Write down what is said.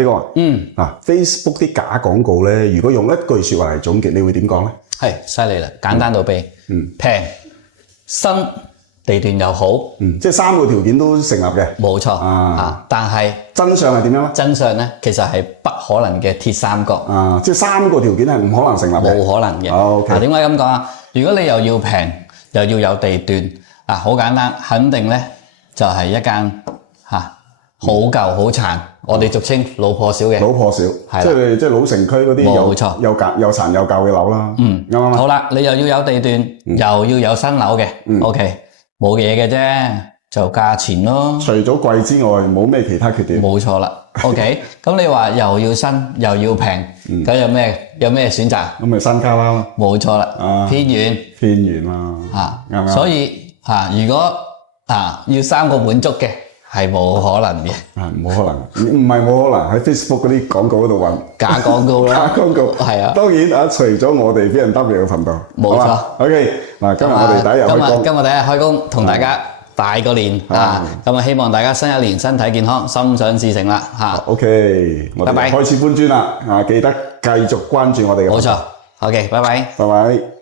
輝哥Facebook 啲假廣告咧，如果用一句説話嚟總結，你會點講咧？係犀利啦，簡單到痹，平、新、地段又好，即係3個條件都成立嘅。冇錯但係真相係點樣咧？真相咧，其實係不可能嘅鐵三角即係3個條件係唔可能成立嘅，冇可能嘅。OK 點解咁講啊？如果你又要平，又要有地段，好簡單，肯定咧就係一間好舊好殘，我哋俗稱老破小嘅。老破小，即係老城區嗰啲冇錯又殘又舊嘅樓啦。啱啱好啦，你又要有地段，又要有新樓嘅，OK， 冇嘢嘅啫，就價錢咯。除咗貴之外，冇咩其他缺點。冇錯啦，OK， 咁你話又要新又要平，咁有咩選擇？咁咪新卡啦。冇錯啦，偏遠。偏遠啦，啱唔啱？所以如果要3個滿足嘅，係冇可能嘅。冇可能，唔係冇可能喺 Facebook 嗰啲廣告嗰度揾假廣告啦。假廣告係啊。當然除咗我哋 BMW 嘅頻道，冇錯。OK， 嗱，今日我哋第一日開工，今日第一日開工，同大家拜個年咁希望大家新一年身體健康，心想事成啦。OK， 我哋開始搬磚啦，記得繼續關注我哋嘅。冇錯。OK，拜拜。拜拜。